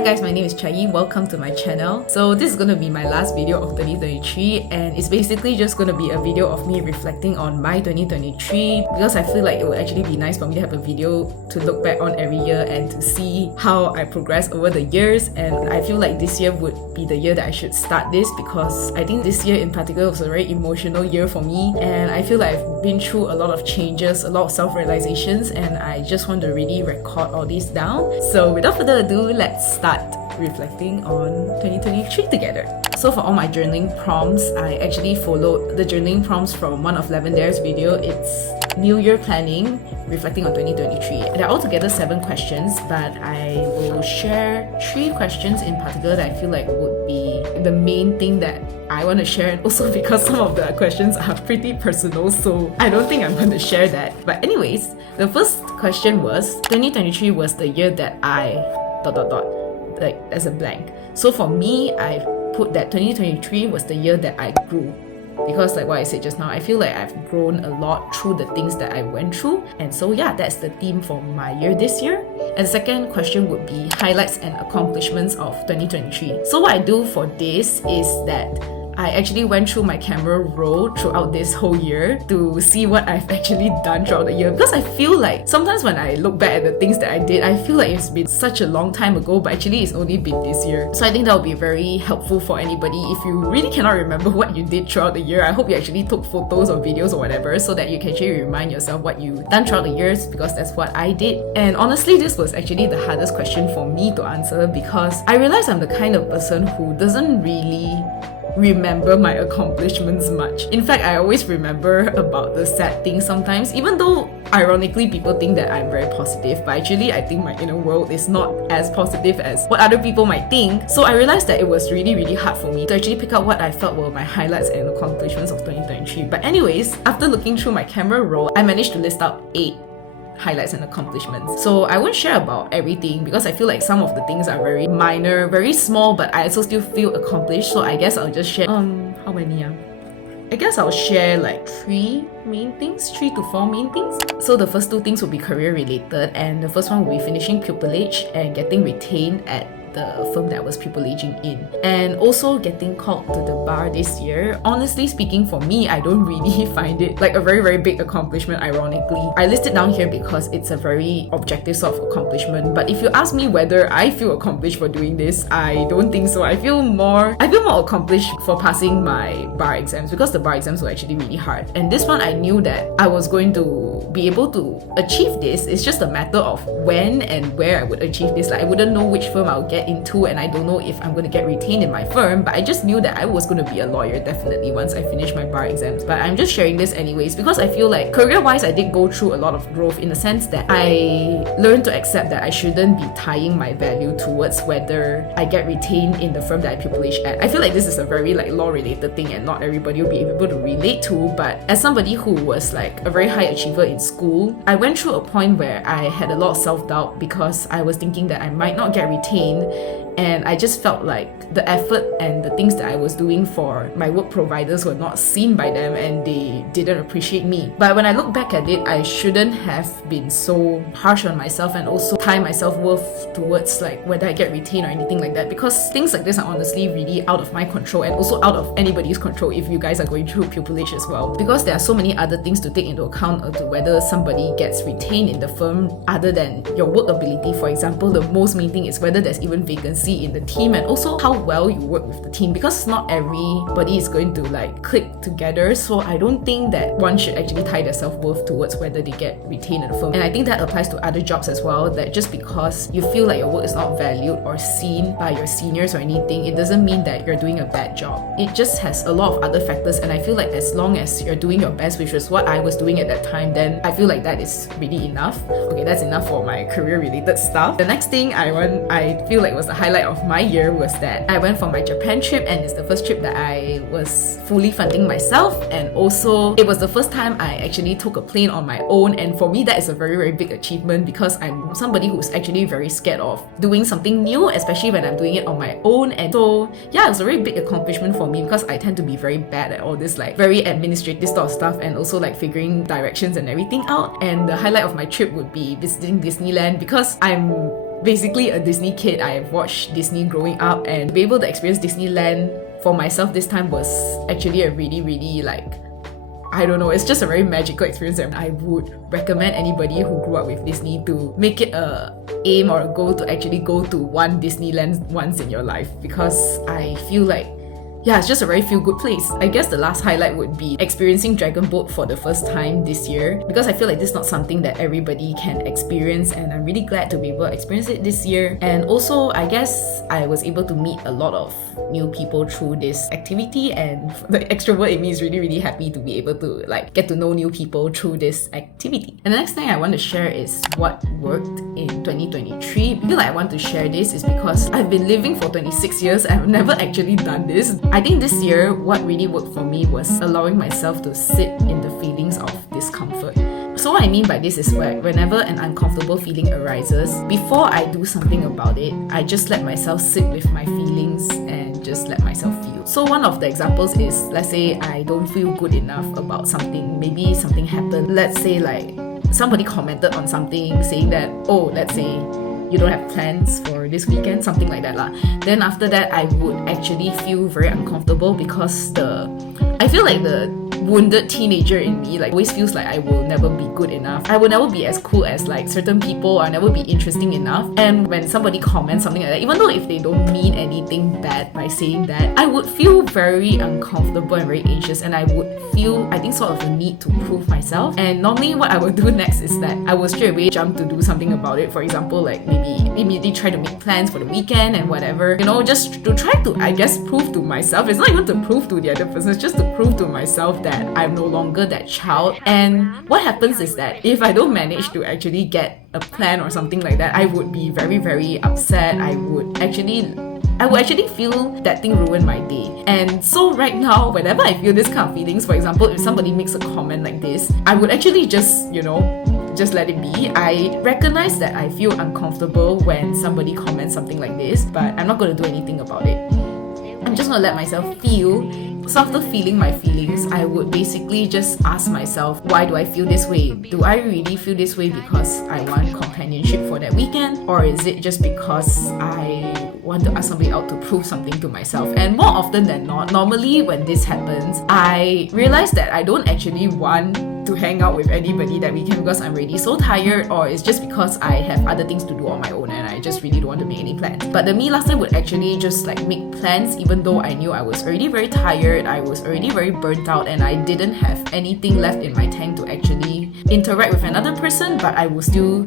Hi guys, my name is Chai. Welcome to my channel. So this is going to be my last video of 2023 and it's basically just going to be a video of me reflecting on my 2023 because I feel like it would actually be nice for me to have a video to look back on every year and to see how I progressed over the years. And I feel like this year would be the year that I should start this because I think this year in particular was a very emotional year for me and I feel like I've been through a lot of changes, a lot of self-realizations, and I just want to really record all these down. So without further ado, let's start reflecting on 2023 together. So for all my journaling prompts, I actually followed the journaling prompts from one of Lavender's video. It's New Year Planning, reflecting on 2023. There are altogether 7 questions, but I will share 3 questions in particular that I feel like would be the main thing that I want to share, and also because some of the questions are pretty personal, so I don't think I'm going to share that. But anyways, the first question was, 2023 was the year that I... like as a blank. So for me, I put that 2023 was the year that I grew. Because like what I said just now, I feel like I've grown a lot through the things that I went through. And so yeah, that's the theme for my year this year. And the second question would be highlights and accomplishments of 2023. So what I do for this is that I actually went through my camera roll throughout this whole year to see what I've actually done throughout the year, because I feel like sometimes when I look back at the things that I did, I feel like it's been such a long time ago, but actually it's only been this year. So I think that will be very helpful for anybody. If you really cannot remember what you did throughout the year, I hope you actually took photos or videos or whatever so that you can actually remind yourself what you've done throughout the years, because that's what I did. And honestly, this was actually the hardest question for me to answer because I realized I'm the kind of person who doesn't really remember my accomplishments much. In fact, I always remember about the sad things sometimes, even though ironically people think that I'm very positive, but actually I think my inner world is not as positive as what other people might think. So I realized that it was really hard for me to actually pick out what I felt were my highlights and accomplishments of 2023. But anyways, after looking through my camera roll, I managed to list out 8 highlights and accomplishments. So I won't share about everything because I feel like some of the things are very minor, very small, but I also still feel accomplished. So I guess I'll just share how many I guess I'll share like 3 main things, 3 to 4 main things. So the first 2 things will be career related, and the first one will be finishing pupillage and getting retained at the firm that I was pupillaging in, and also getting called to the bar this year. Honestly speaking, for me, I don't really find it like a very big accomplishment, ironically. I list it down here because it's a very objective sort of accomplishment, but if you ask me whether I feel accomplished for doing this, I don't think so. I feel more accomplished for passing my bar exams, because the bar exams were actually really hard, and this one I knew that I was going to be able to achieve this. It's just a matter of when and where I would achieve this. Like I wouldn't know which firm I'll get into, and I don't know if I'm going to get retained in my firm, but I just knew that I was going to be a lawyer definitely once I finish my bar exams. But I'm just sharing this anyways because I feel like career-wise I did go through a lot of growth, in the sense that I learned to accept that I shouldn't be tying my value towards whether I get retained in the firm that I pupillage at. I feel like this is a very like law-related thing and not everybody will be able to relate to, but as somebody who was like a very high achiever in school, I went through a point where I had a lot of self-doubt because I was thinking that I might not get retained, and I just felt like the effort and the things that I was doing for my work providers were not seen by them and they didn't appreciate me. But when I look back at it, I shouldn't have been so harsh on myself and also tie my self-worth towards like whether I get retained or anything like that, because things like this are honestly really out of my control and also out of anybody's control if you guys are going through pupillage as well, because there are so many other things to take into account as to whether somebody gets retained in the firm other than your work ability. For example, the most main thing is whether there's even vacancy in the team and also how well you work with the team, because not everybody is going to like click together. So I don't think that one should actually tie their self-worth towards whether they get retained in the firm. And I think that applies to other jobs as well, that just because you feel like your work is not valued or seen by your seniors or anything, it doesn't mean that you're doing a bad job. It just has a lot of other factors, and I feel like as long as you're doing your best, which was what I was doing at that time, then I feel like that is really enough. Okay, that's enough for my career related stuff. The next thing I feel like was the highlight of my year was that I went for my Japan trip, and it's the first trip that I was fully funding myself, and also it was the first time I actually took a plane on my own, and for me that is a very big achievement because I'm somebody who's actually very scared of doing something new, especially when I'm doing it on my own. And so yeah, it was a very big accomplishment for me because I tend to be very bad at all this like very administrative sort of stuff and also like figuring directions and everything out. And the highlight of my trip would be visiting Disneyland because I'm basically a Disney kid. I've watched Disney growing up, and to be able to experience Disneyland for myself this time was actually a really, really I don't know, it's just a very magical experience, and I would recommend anybody who grew up with Disney to make it a aim or a goal to actually go to one Disneyland once in your life, because I feel like it's just a very feel-good place. I guess the last highlight would be experiencing Dragon Boat for the first time this year, because I feel like this is not something that everybody can experience, and I'm really glad to be able to experience it this year. And also, I guess I was able to meet a lot of new people through this activity, and the extrovert in me is really, really happy to be able to get to know new people through this activity. And the next thing I want to share is what worked in 2023. The reason I want to share this is because I've been living for 26 years and I've never actually done this. I think this year, what really worked for me was allowing myself to sit in the feelings of discomfort. So what I mean by this is whenever an uncomfortable feeling arises, before I do something about it, I just let myself sit with my feelings and just let myself feel. So one of the examples is, let's say I don't feel good enough about something. Maybe something happened. Let's say somebody commented on something saying that, let's say you don't have plans for this weekend, something like that lah. Then after that, I would actually feel very uncomfortable, because I feel like the wounded teenager in me always feels like I will never be good enough. I will never be as cool as certain people. I'll never be interesting enough. And when somebody comments something like that, even though if they don't mean anything bad by saying that, I would feel very uncomfortable and very anxious, and I would feel, I think, sort of a need to prove myself. And normally what I would do next is that I will straight away jump to do something about it. For example, maybe immediately try to make plans for the weekend and whatever, just to try to, I guess, prove to myself. It's not even to prove to the other person, it's just to prove to myself that I'm no longer that child. And what happens is that if I don't manage to actually get a plan or something like that, I would be very, very upset. I would actually feel that thing ruin my day. And so right now, whenever I feel this kind of feelings, for example, if somebody makes a comment like this, I would actually just let it be. I recognize that I feel uncomfortable when somebody comments something like this, but I'm not going to do anything about it. I'm just going to let myself feel. So after feeling my feelings, I would basically just ask myself, why do I feel this way? Do I really feel this way because I want companionship for that weekend? Or is it just because I want to ask somebody out to prove something to myself? And more often than not, normally when this happens, I realize that I don't actually want to hang out with anybody that weekend because I'm already so tired, or it's just because I have other things to do on my own and I just really don't want to make any plans. But the me last time would actually just make plans, even though I knew I was already very tired, I was already very burnt out, and I didn't have anything left in my tank to actually interact with another person, but I would still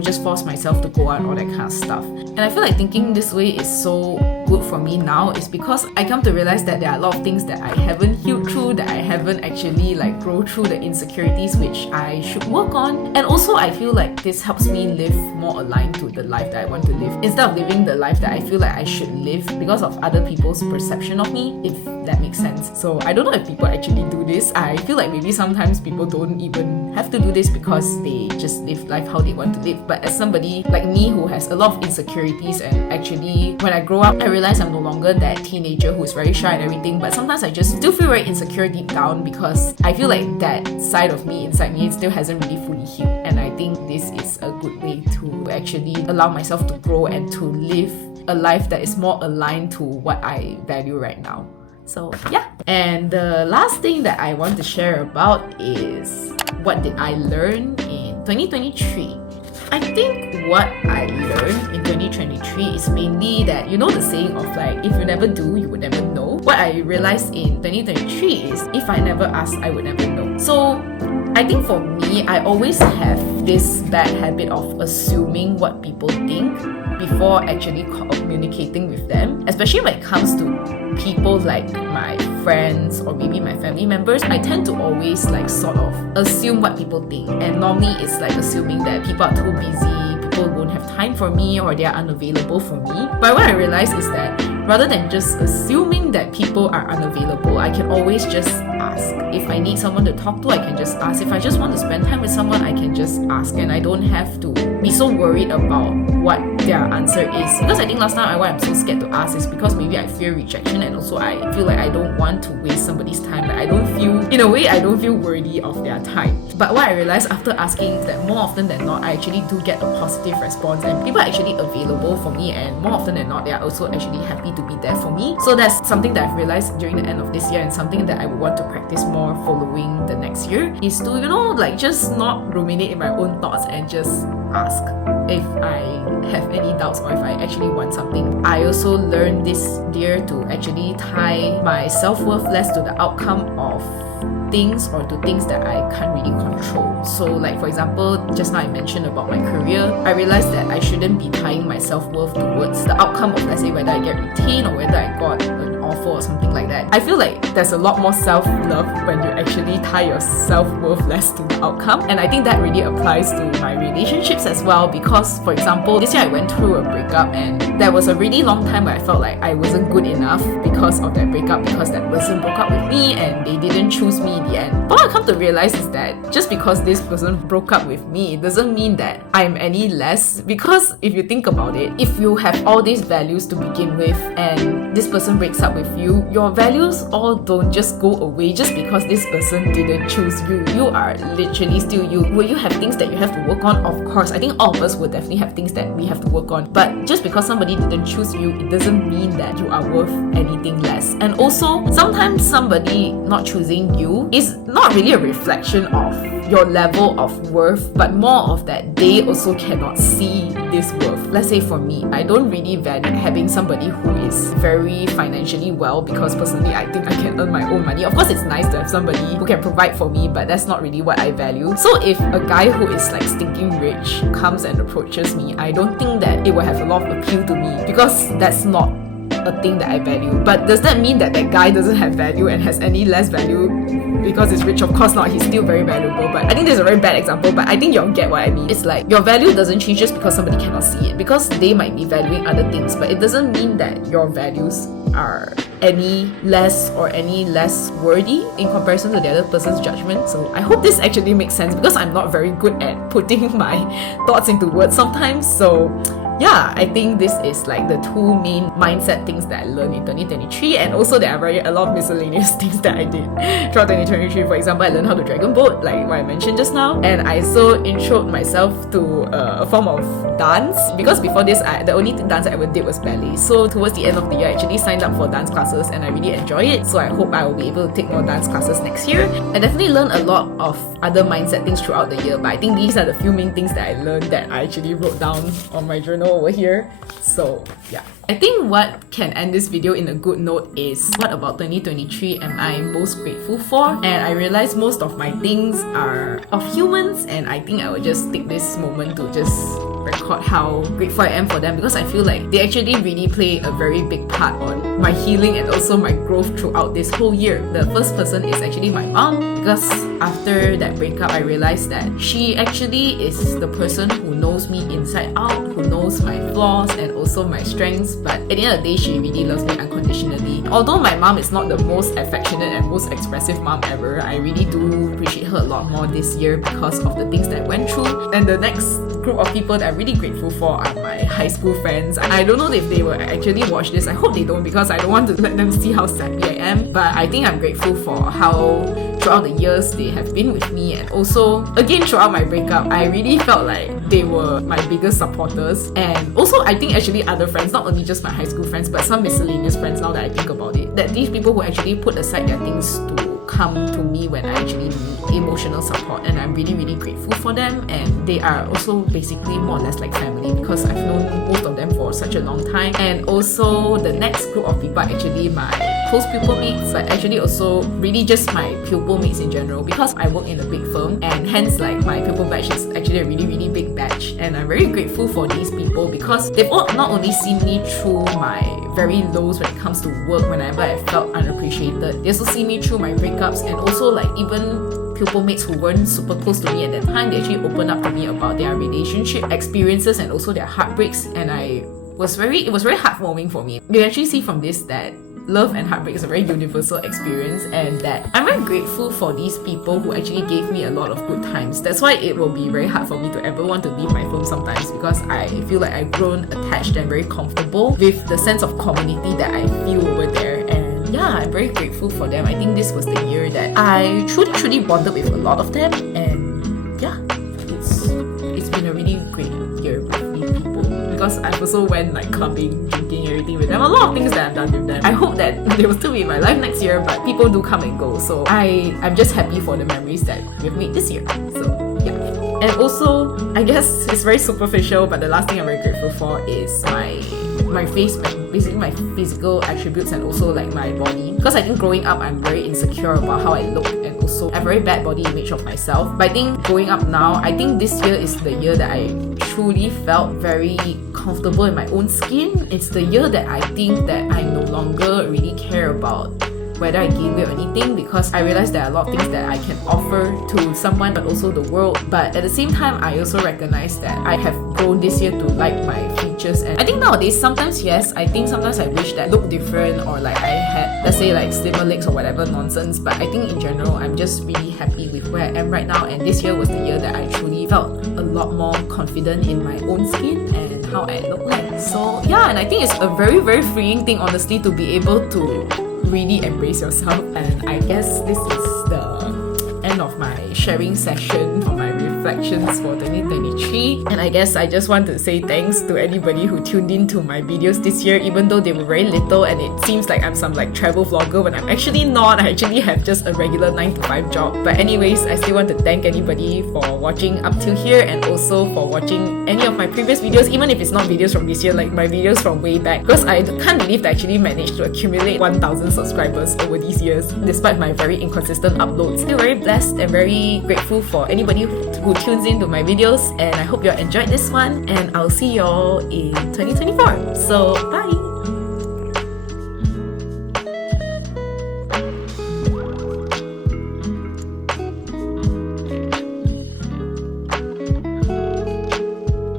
just force myself to go out, all that kind of stuff. And I feel like thinking this way is so good for me now is because I come to realize that there are a lot of things that I haven't healed through, that I haven't actually grow through the insecurities which I should work on. And also I feel like this helps me live more aligned to the life that I want to live, instead of living the life that I feel like I should live because of other people's perception of me, if that makes sense. So I don't know if people actually do this. I feel like maybe sometimes people don't even have to do this because they just live life how they want to live. But as somebody like me who has a lot of insecurities, and actually when I grow up I realize I'm no longer that teenager who's very shy and everything, but sometimes I just still feel very insecure deep down because I feel like that side of me inside me still hasn't really fully healed. And I think this is a good way to actually allow myself to grow and to live a life that is more aligned to what I value right now. So yeah. And the last thing that I want to share about is what did I learn in 2023. I think what I learned in 2023 is mainly that, the saying of if you never do, you would never know. What I realized in 2023 is if I never ask, I would never know. So I think for me, I always have this bad habit of assuming what people think before actually communicating with them, especially when it comes to people like my friends or maybe my family members. I tend to always sort of assume what people think, and normally it's assuming that people are too busy, people won't have time for me, or they are unavailable for me. But what I realized is that rather than just assuming that people are unavailable, I can always just ask. If I need someone to talk to, I can just ask. If I just want to spend time with someone, I can just ask, and I don't have to be so worried about what their answer is. Because I think last time why I'm so scared to ask is because maybe I fear rejection, and also I feel like I don't want to waste somebody's time. Like I don't feel worthy of their time. But what I realized after asking is that more often than not, I actually do get a positive response, and people are actually available for me, and more often than not, they are also actually happy to be there for me. So that's something that I've realized during the end of this year, and something that I would want to practice more following the next year is to, like just not ruminate in my own thoughts and just ask if I have any doubts or if I actually want something. I also learned this year to actually tie my self-worth less to the outcome of things or to things that I can't really control. So like for example, just now I mentioned about my career, I realized that I shouldn't be tying my self-worth towards the outcome of, let's say, whether I get retained or whether I got an offer or something like that. I feel like there's a lot more self-love when you actually tie your self-worth less to the outcome, and I think that really applies to my relationships as well. Because for example, this year I went through a breakup, and there was a really long time where I felt like I wasn't good enough because of that breakup, because that person broke up with me and they didn't choose me in the end. But what I come to realize is that just because this person broke up with me, it doesn't mean that I'm any less. Because if you think about it, if you have all these values to begin with and this person breaks up with you, your values all don't just go away just because this person didn't choose you. You are literally still you. Will you have things that you have to work on? Of course, I think all of us will definitely have things that we have to work on. But just because somebody didn't choose you, it doesn't mean that you are worth anything less. And also, sometimes somebody not choosing you is not really a reflection of your level of worth, but more of that they also cannot see this worth. Let's say for me, I don't really value having somebody who is very financially well, because personally I think I can earn my own money. Of course, it's nice to have somebody who can provide for me, but that's not really what I value. So if a guy who is like stinking rich comes and approaches me, I don't think that it will have a lot of appeal to me, because that's not a thing that I value. But does that mean that that guy doesn't have value and has any less value because he's rich? Of course not. He's still very valuable. But I think this is a very bad example, but I think you'll get what I mean. It's like your value doesn't change just because somebody cannot see it, because they might be valuing other things, but it doesn't mean that your values are any less or any less worthy in comparison to the other person's judgment. So I hope this actually makes sense, because I'm not very good at putting my thoughts into words sometimes. So yeah, I think this is like the two main mindset things that I learned in 2023, and also there are a lot of miscellaneous things that I did throughout 2023. For example, I learned how to dragon boat, like what I mentioned just now, and I also introed myself to a form of dance, because before this, the only dance I ever did was ballet. So towards the end of the year, I actually signed up for dance classes, and I really enjoy it. So I hope I will be able to take more dance classes next year. I definitely learned a lot of other mindset things throughout the year, but I think these are the few main things that I learned that I actually wrote down on my journal over here. So yeah, I think what can end this video in a good note is, what about 2023 am I most grateful for? And I realized most of my things are of humans, and I think I will just take this moment to just record how grateful I am for them, because I feel like they actually really play a very big part on my healing and also my growth throughout this whole year. The first person is actually my mom, because after that breakup, I realized that she actually is the person who knows me inside out, who knows my flaws and also my strengths, but at the end of the day, she really loves me unconditionally. Although my mom is not the most affectionate and most expressive mom ever, I really do appreciate her a lot more this year because of the things that I went through. And the next group of people that I'm really grateful for are my high school friends. I don't know if they will actually watch this. I hope they don't, because I don't want to let them see how sappy I am. But I think I'm grateful for how throughout the years they have been with me, and also again throughout my breakup, I really felt like they were my biggest supporters. And also I think actually other friends, not only just my high school friends, but some miscellaneous friends, now that I think about it, that these people who actually put aside their things to come to me when I actually need emotional support, and I'm really really grateful for them. And they are also basically more or less like family, because I've known most of them for such a long time. And also the next group of people are actually my close pupil mates, but actually also really just my pupil mates in general, because I work in a big firm, and hence like my pupil batch is actually a really really big batch. And I'm very grateful for these people, because they've all not only seen me through my very lows when it comes to work, whenever I felt unappreciated, they also see me through my breakups, and also like even pupil mates who weren't super close to me at that time, they actually opened up to me about their relationship experiences and also their heartbreaks. And I was very heartwarming for me. You actually see from this that love and heartbreak is a very universal experience, and that I'm very grateful for these people who actually gave me a lot of good times. That's why it will be very hard for me to ever want to leave my phone sometimes, because I feel like I've grown attached and very comfortable with the sense of community that I feel over there. And yeah, I'm very grateful for them. I think this was the year that I truly bonded with a lot of them, and yeah, it's been a really great year with these people, because I've also went like clubbing, drinking, everything with them. A lot of things that I've done with them. I hope that they will still be in my life next year, but people do come and go. So I'm just happy for the memories that we've made this year. So yeah. And also, I guess it's very superficial, but the last thing I'm very grateful for is my face, basically my physical attributes, and also like my body. Because I think growing up, I'm very insecure about how I look, and also I have a very bad body image of myself. But I think growing up now, I think this year is the year that I truly felt very comfortable in my own skin. It's the year that I think that I no longer really care about whether I gain weight or anything, because I realized there are a lot of things that I can offer to someone, but also the world. But at the same time, I also recognize that I have grown this year to like my features. And I think nowadays, sometimes yes, I think sometimes I wish that I look different, or like I had, let's say, like slimmer legs or whatever nonsense. But I think in general, I'm just really happy with where I am right now. And this year was the year that I truly felt a lot more confident in my own skin and how I look like. So yeah, and I think it's a very freeing thing, honestly, to be able to really embrace yourself. And I guess this is the end of my sharing session for my reflections for 2023. And I guess I just want to say thanks to anybody who tuned in to my videos this year, even though they were very little and it seems like I'm some like travel vlogger when I'm actually not. I actually have just a regular 9-to-5 job. But anyways, I still want to thank anybody for watching up till here, and also for watching any of my previous videos, even if it's not videos from this year, like my videos from way back, because I can't believe that I actually managed to accumulate 1,000 subscribers over these years despite my very inconsistent uploads. Still very blessed and very grateful for anybody who tunes into my videos, and I hope you all enjoyed this one, and I'll see y'all in 2024. So bye!